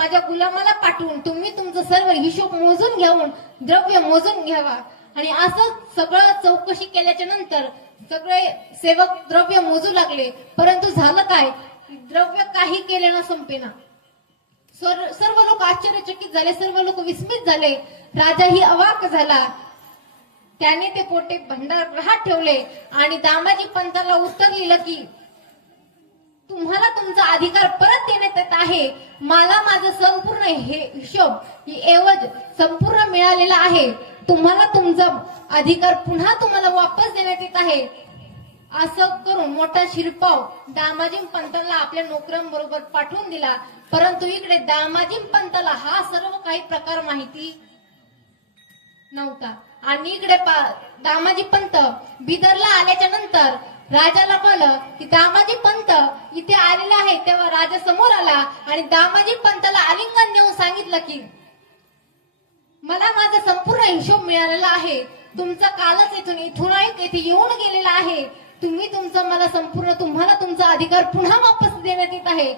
माझ्या गुलामाला पाठवून तुम्ही तुमचं सर्व हिशोब मोजून घेऊन द्रव्य मोजून घ्यावा. आणि असं सगळं चौकशी केल्याच्यानंतर सगळे सेवक द्रव्य मोजू लागले. परंतु झालं काय? द्रव्य काही केले ना संपेना. सर्व सर्व लोक आश्चर्यचकित झाले सर्व लोक विस्मित झाले. राजाही अवाक झाला. त्याने ते पोटे भंडार राहत ठेवले आणि दामाजी पंताला उत्तर लिहिलं की तुम्हाला तुमचा अधिकार परत देण्यात येत आहे. मला माझं संपूर्ण हे हिशोब एवज संपूर्ण मिळालेला आहे. तुम्हाला तुमचा अधिकार पुन्हा तुम्हाला वापस देण्यात येत आहे. असं करून मोठा शिरपाव दामाजी पंताला आपल्या नोकऱ्यांबरोबर पाठवून दिला. परंतु इकडे दामाजी पंताला हा सर्व काही प्रकार माहिती नव्हता. आणि इकडे पा- दामाजी पंत बिदरला आल्याच्यानंतर राजाला कळलं की दामाजी पंत इथे आलेला आहे तेव्हा राजा समोर आला आणि दामाजी पंताला आलिंगन देऊन सांगितलं की मला माझा संपूर्ण हिशोब मिळालेला आहे. तुमचा कालच इथून इथून येथे येऊन गेलेला आहे. तुम्ही तुमचं मला संपूर्ण तुम्हाला तुमचा अधिकार पुन्हा वापस देण्यात येत आहे.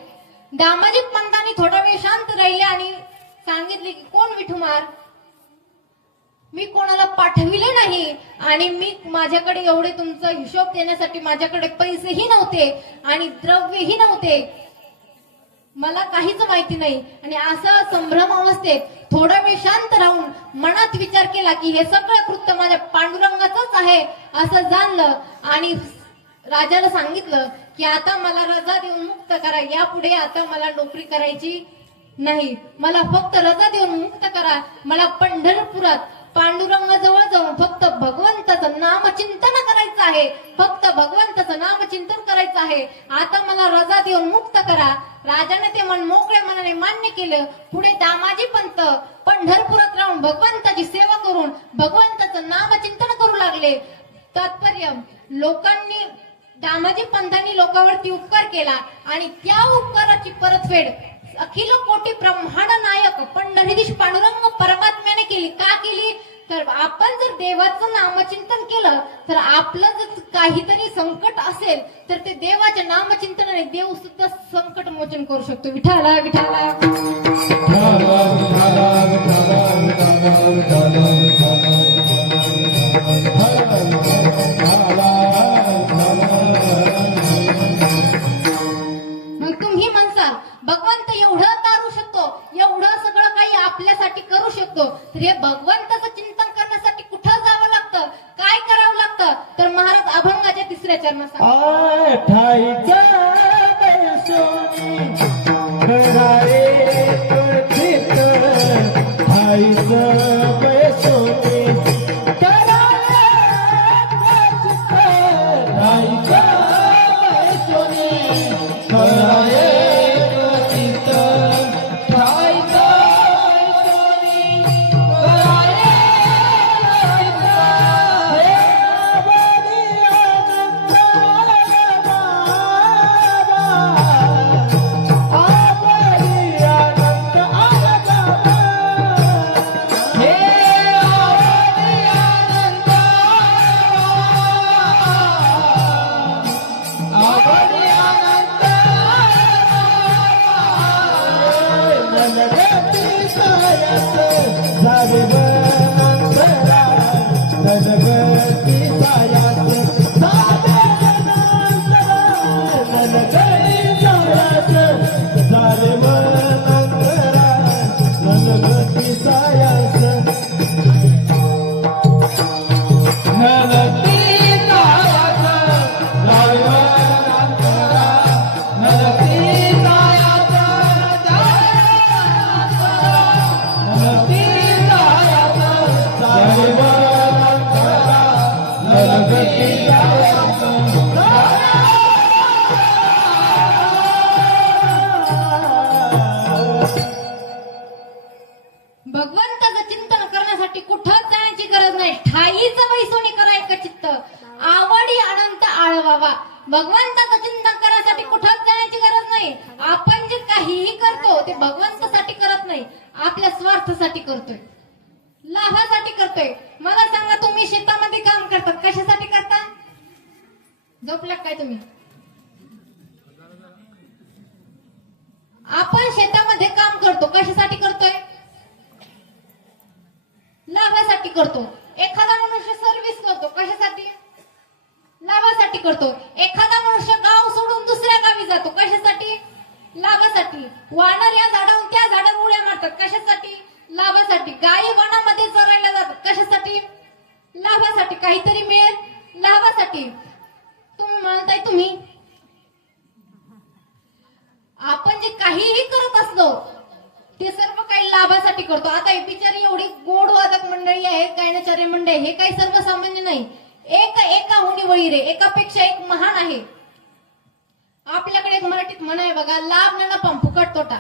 दामाजी पंतांनी थोडा वेळ शांत राहिले आणि सांगितले की कोण विठुमार? मी कोणाला पाठविले नाही आणि मी माझ्याकडे एवढे तुमचा हिशोब देण्यासाठी माझ्याकडे पैसेही नव्हते आणि द्रव्यही नव्हते. मला काहीच माहिती नाही. आणि असं संभ्रम अवस्थेत थोडा वेळ शांत राहून मनात विचार केला की हे सगळं कृत्य माझ्या पांडुरंगाचंच आहे असं जाणलं. आणि राजाला सांगितलं की आता मला रजा देऊन मुक्त करा. यापुढे आता मला नोकरी करायची नाही. मला फक्त रजा देऊन मुक्त करा. मला पंढरपुरात पांडुरंगाजवळ जाऊन फक्त भगवंताचं नाम चिंतन करायचं आहे. फक्त भगवंताचं नाम चिंतन करायचं आहे. आता मला रजा देऊन मुक्त करा. राजाने ते मन मोकळ्या मनाने मान्य केलं. पुढे दामाजी पंत पंढरपुरात राहून भगवंताची सेवा करून भगवंताचं नाम चिंतन करू लागले. तात्पर्य लोकांनी दामाजी पंतांनी लोकांवरती उपकार केला आणि त्या उपकाराची परतफेड अखिल कोटी ब्रह्मांड नायक पंढरीधीश पांडुरंग परमात्म्याने केली. का केली? तर आपण जर देवाचं नामचिंतन केलं तर आपलं जर काहीतरी संकट असेल तर ते देवाच्या नामचिंतनाने देव सुद्धा संकट मोचन करू शकतो. विठाला विठाला I'll Happy birthday. Yeah. करतो एखादा मनुष्य सर्व्हिस करतो कशासाठी लाभासाठी करतो एखादा मनुष्य गाव सोडून दुसऱ्या गावी जातो कशासाठी लाभासाठी वानर या झाडावरून त्या झाडावर उड्या मारतात कशासाठी लाभासाठी गायी वनामध्ये चरायला जातात कशासाठी लाभासाठी काहीतरी मिळेल लाभासाठी तुम्ही म्हणताय तुम्ही आपण जे काहीही करत असलो ते सर्व काही लाभासाठी करतो आता ही बिचारी एवढी गोड वादक मंडळी आहे गायनाचार्य मंडळी हे काही सर्वसामान्य नाही एक एका रे एकापेक्षा एक महान आहे. आपल्याकडे एक मराठीत म्हण आहे बघा लाभ ना नफा फुकट तोटा.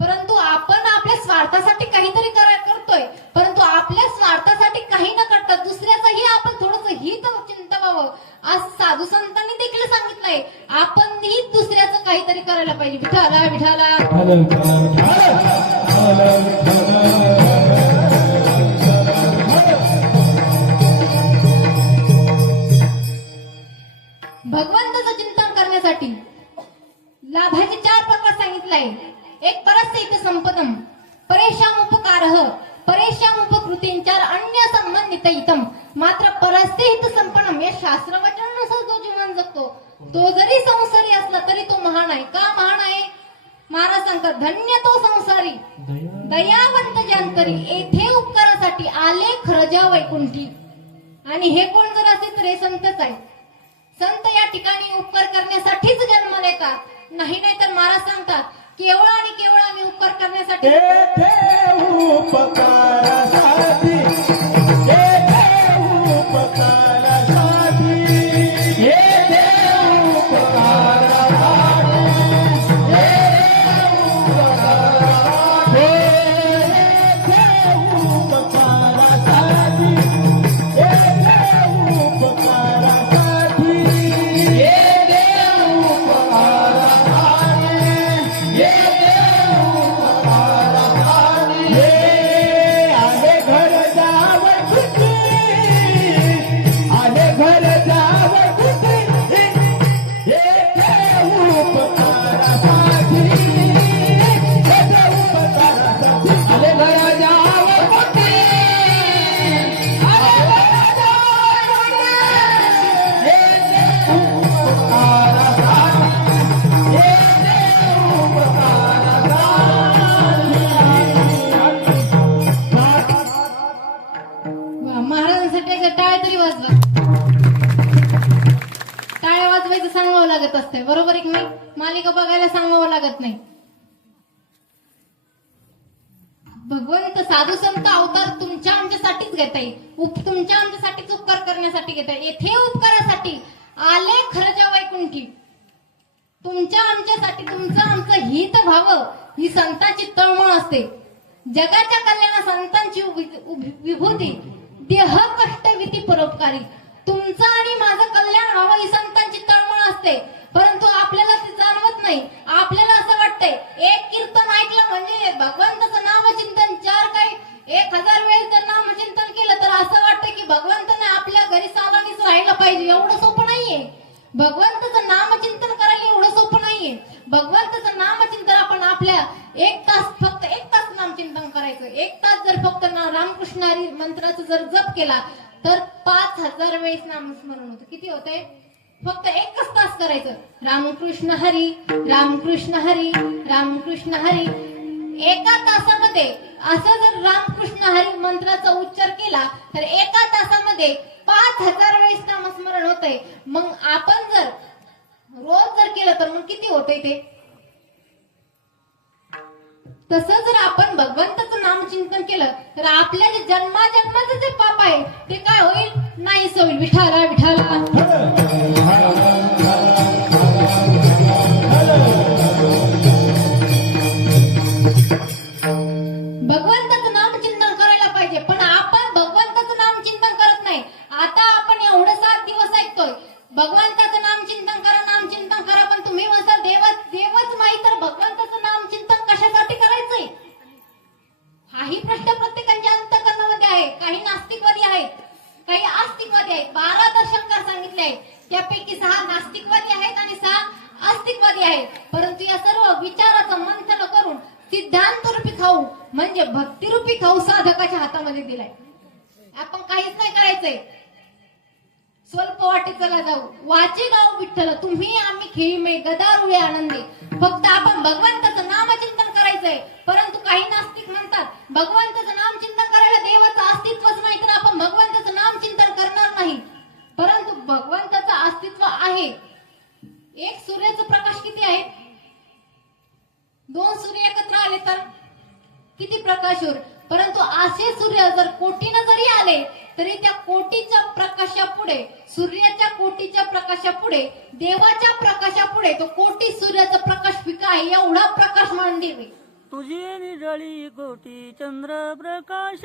परंतु आपण आपल्या स्वार्थासाठी काहीतरी करा करतोय. परंतु आपल्या स्वार्थासाठी काही न करता दुसऱ्याचंही आपण थोडस हित व्हावं आज साधू संतांनी देखील सांगितलंय आपणही दुसऱ्याचं काहीतरी करायला पाहिजे. विठाला विठाला भगवंताचं चिंतन करण्यासाठी लाभाचे चार प्रकार सांगितले. एक परस्य संपदम परेशाम उपकार परेशाम उपकृती चार अन्य संबंधित इतम. मात्र परस्य हित संपन्नम या शास्त्रवचनानुसार जो जीवन जगतो. तो जरी संसारी असला तरी तो महान आहे. का महान आहे? महाराज सांगतात धन्य तो संसारी. दयावंत. जानकरी येथे उपकारासाठी आले खरजा वैकुंठी. आणि हे कोण जर असेल तर हे संतच आहे. संत या ठिकाणी उपकार करण्यासाठीच जन्माला येतात नाही नाही तर महाराज सांगतात केवळ आणि केवळ आम्ही उपकार करण्यासाठी उपकारासाठी हे उपकारासाठी आले खरच्या वैकुंठी. तुमच्या आमच्यासाठी तुमचं आमचं हित व्हावं ही संतांची तळमळ असते. जगाच्या कल्याणा संतांची विभूती देह कष्ट विधी परोपकारी. तुमचं आणि माझं कल्याण व्हावं ही संतांची तळमळ असते. परंतु आपल्याला ते जाणवत नाही. आपल्याला असं वाटतंय एक कीर्तन ऐकलं म्हणजे भगवंताचं नाव चिंतन चार काही एक हजार वेळेस जर नामचिंतन केलं तर असं वाटतं की भगवंताने आपल्या घरी सावधानीच राहिलं पाहिजे. एवढं सोपं नाहीये. भगवंताचं नामचिंतन करायला एवढं सोपं नाहीये. भगवंताचं नामचिंतन आपण आपल्या एक तास फक्त एक तास नामचिंतन करायचं. एक तास जर फक्त रामकृष्ण हरी मंत्राचा जर जप केला तर पाच हजार वेळेस नामस्मरण होतं. किती होतंय? फक्त एकच तास करायचं. रामकृष्ण हरी रामकृष्ण हरी रामकृष्ण हरी. एका तासामध्ये असं जर रामकृष्ण हरी मंत्राचा उच्चार केला तर एका तासामध्ये पाच हजार वेळेस नामस्मरण होतंय. मग आपण जर रोज जर केलं तर मग किती होतंय ते? तसं जर आपण भगवंताचं नामचिंतन केलं तर आपल्या जे जन्माजन्माचं जे पाप आहे ते काय होईल? नाहीच होईल. विठाला विठाला शांतरूपी खाऊ. म्हणजे भक्तिरूपी खाऊ साधकाच्या हातामध्ये दिलाय. आपण काहीच नाही करायचंय. स्वल्प वाटे चला जाऊ. वाचे गाव विठ्ठल तुम्ही आम्ही खेळीमे गदारुळे आनंदी. फक्त आपण भगवंताचं नामचिंतन करायचंय. परंतु काही नास्तिक म्हणतात भगवंताचं नामचिंतन करायला देवाचं अस्तित्वच नाही तर आपण भगवंताचं नामचिंतन करणार नाही. परंतु भगवंताचं अस्तित्व आहे. एक सूर्याचा प्रकाश किती आहे? दोन सूर्य एकत्र आले तर? किती प्रकाश होईल? परंतु असे सूर्य जर कोटीनं जरी आले तरी त्या कोटीच्या प्रकाशापुढे सूर्याच्या कोटीच्या प्रकाशापुढे देवाच्या प्रकाशापुढे तो कोटी सूर्याचा प्रकाश फिका आहे एवढा प्रकाश मान देवे तुझी निरळी कोटी चंद्र प्रकाश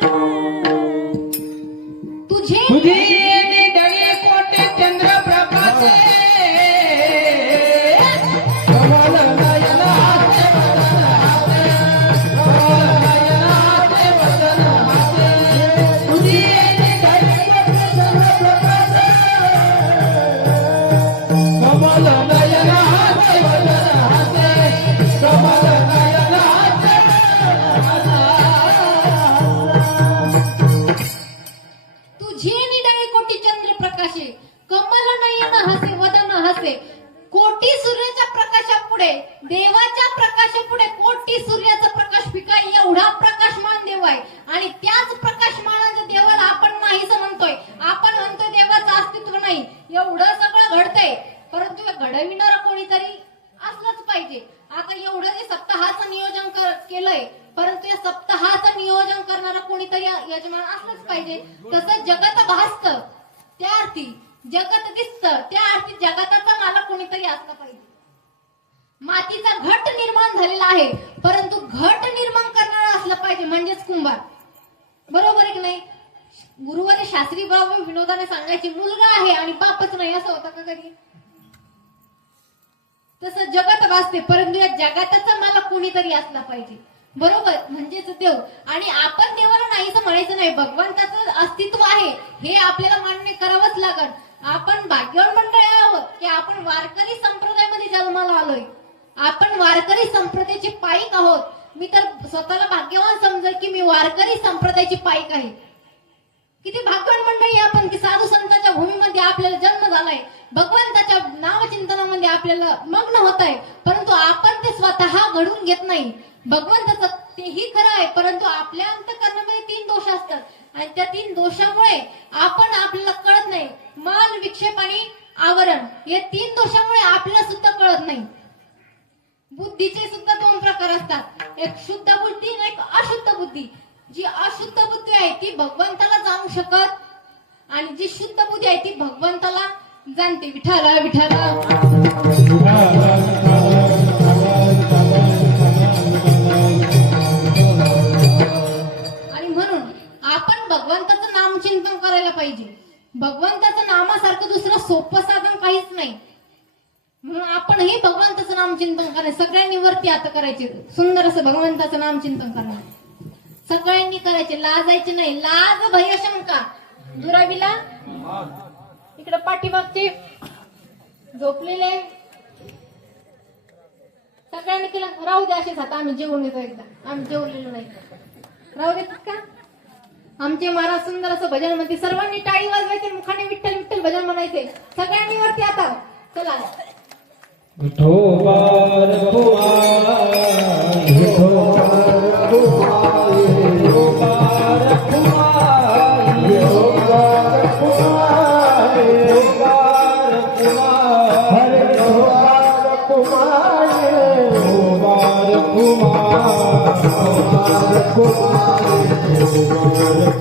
तुझे तुझी निधळी कोटी चंद्र प्रकाश दिसत. त्या अर्थी जगताचा मालक कोणीतरी असला पाहिजे. मातीचा घट निर्माण झालेला आहे परंतु घट निर्माण करणारा असला पाहिजे म्हणजेच कुंभार. बरोबर आहे की नाही? गुरुवारी शास्त्री बाबा विनोदाने सांगायचे मुलगा आहे आणि बापच नाही असं होतं का कधी? तसं जगत वाचते परंतु या जगाताचा मला कोणीतरी असला पाहिजे. बरोबर? म्हणजेच देव. आणि आपण देवाला नाहीच म्हणायचं नाही भगवंताचं अस्तित्व आहे हे आपल्याला मान्य करावंच लागल आपण भाग्यवान मंडळी आहोत की आपण वारकरी संप्रदायामध्ये जन्माला आलोय. आपण वारकरी संप्रदायाचे पाईक आहोत. मी तर स्वतःला भाग्यवान समजेल की मी वारकरी संप्रदायाची पाईक आहे. किती भाग्यवान मंडळी आपण की साधू संतांच्या भूमीमध्ये आपल्याला जन्म झालाय. भगवंताच्या नावचिंतनामध्ये आपल्याला मग्न होत आहे. परंतु आपण ते स्वतः घडवून घेत नाही. भगवंताचं तेही खरं आहे परंतु आपल्या अंतकरणामध्ये तीन दोष असतात. आणि त्या तीन दोषामुळे आपण आपल्याला कळत नाही. मान विक्षेप आणि आवरण या तीन दोषामुळे आपल्याला सुद्धा कळत नाही. बुद्धीचे सुद्धा दोन प्रकार असतात. एक शुद्ध बुद्धी आणि एक अशुद्ध बुद्धी. जी अशुद्ध बुद्धी आहे ती भगवंताला जाणू शकत आणि जी शुद्ध बुद्धी आहे ती भगवंताला जाणते. विठाला विठाला चिंतन करायला पाहिजे. भगवंताचं नामासारखं दुसरं सोपं साधन काहीच नाही. म्हणून आपणही भगवंताचं नाम चिंतन करायचं. सगळ्यांनी वरती आता करायचे. सुंदर असं भगवंताचं नाम चिंतन करणार. सगळ्यांनी करायचे. लाजायचे नाही. लाज भय शंका दुरावीला? इकडे पाठीमागचे. झोपलेले. सगळ्यांनी केलं. राहू दे असेच आता. आम्ही जेवून येतो एकदा. आम्ही जेवलेलो नाही. राहू देतात का? आमचे महाराज सुंदर असं भजन म्हणते सर्वांनी टाळी वाजवायचे मुखाने विठ्ठल विठ्ठल भजन म्हणायचे. सगळ्यांनी वरती आता. चला. Oh,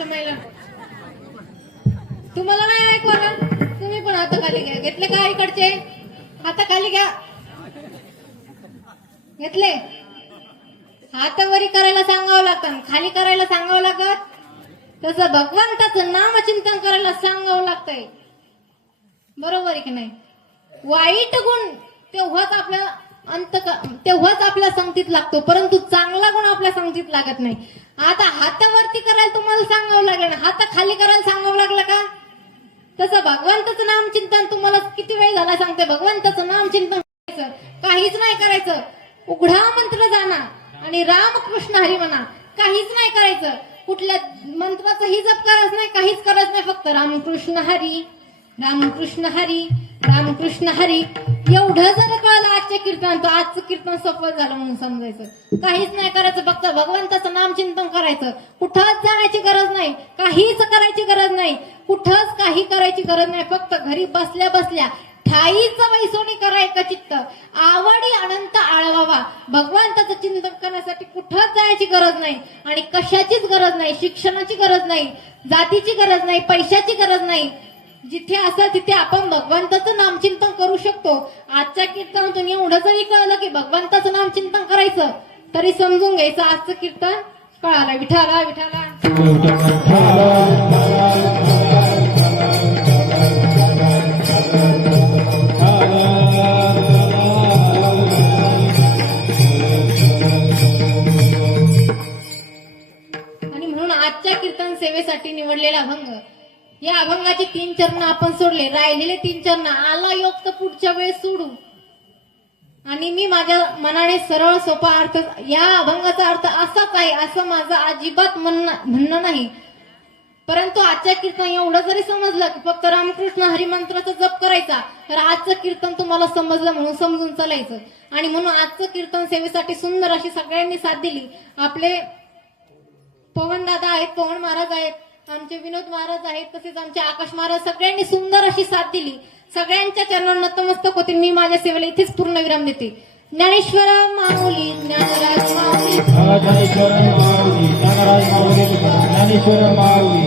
माट- तुम्हाला नाही ऐकू आला तुम्ही पण हात खाली घ्या. घेतले का इकडचे? हात खाली घ्या. घेतले? हात वरी करायला सांगावं लागतं खाली करायला सांगावं लागत? तसं भगवंताचं नामचिंतन करायला सांगावं लागतंय. बरोबर आहे की नाही? वाईट गुण तेव्हाच आपल्या अंत तेव्हाच आपल्या संगतीत लागतो परंतु चांगला गुण आपल्या संगतीत लागत नाही. आता हातावरती करायला तुम्हाला सांगावं लागेल. ना हात खाली करायला सांगावं लागलं का? तसं भगवंताचं नाम चिंतन तुम्हाला किती वेळ झाला सांगते. भगवंताचं नाम चिंतन करायचं. काहीच नाही करायचं. उघडा मंत्र जाणार आणि रामकृष्ण हरी म्हणा. काहीच नाही करायचं. कुठल्या मंत्राचाही जप करायचं नाही काहीच करायचं नाही. फक्त रामकृष्ण हरी रामकृष्ण हरी रामकृष्ण हरी. एवढं जर कळलं आजच्या कीर्तन तर आजचं कीर्तन सफल झालं म्हणून समजायचं. काहीच नाही करायचं फक्त भगवंताचं नाम चिंतन करायचं. कुठंच जाण्याची गरज नाही काहीच करायची गरज नाही. कुठंच काही करायची गरज नाही फक्त घरी बसल्या बसल्या ठाईच वैसोनी करायचं चित्त. आवडी अनंत आळवावा. भगवंताचं चिंतन करण्यासाठी कुठंच जायची गरज नाही. आणि कशाचीच गरज नाही शिक्षणाची गरज नाही जातीची गरज नाही पैशाची गरज नाही. जिथे असा तिथे आपण भगवंताचं नामचिंतन करू शकतो. आजच्या कीर्तनातून एवढं जरी कळलं की भगवंताचं नामचिंतन करायचं तरी समजून घ्यायचं आजचं कीर्तन. कळालं विठाला विठाला. आणि म्हणून आजच्या कीर्तन सेवेसाठी निवडलेला अभंग या अभंगाचे तीन चरण आपण सोडले. राहिलेले तीन चरण आला योग तर पुढच्या वेळेस सोडू. आणि मी माझ्या मनाने सरळ सोपा अर्थ या अभंगाचा अर्थ असाच आहे असं माझं अजिबात म्हणणं म्हणणं नाही. परंतु आजच्या कीर्तन एवढं जरी समजलं की फक्त रामकृष्ण हरिमंत्राचा जप करायचा तर आजचं कीर्तन तुम्हाला समजलं म्हणून समजून चालायचं. आणि म्हणून आजचं कीर्तन सेवेसाठी सुंदर अशी सगळ्यांनी साथ दिली. आपले पवन दादा आहेत पवन महाराज आहेत आमचे विनोद महाराज आहेत तसेच आमचे आकाश महाराज सगळ्यांनी सुंदर अशी साथ दिली. सगळ्यांच्या चरणावर नतमस्तक होते मी माझ्या सेवेला इथेच पूर्ण विराम देते. ज्ञानेश्वर माऊली ज्ञानेश्वर माऊली ज्ञानेश्वर माऊली ज्ञानेश्वर माऊली.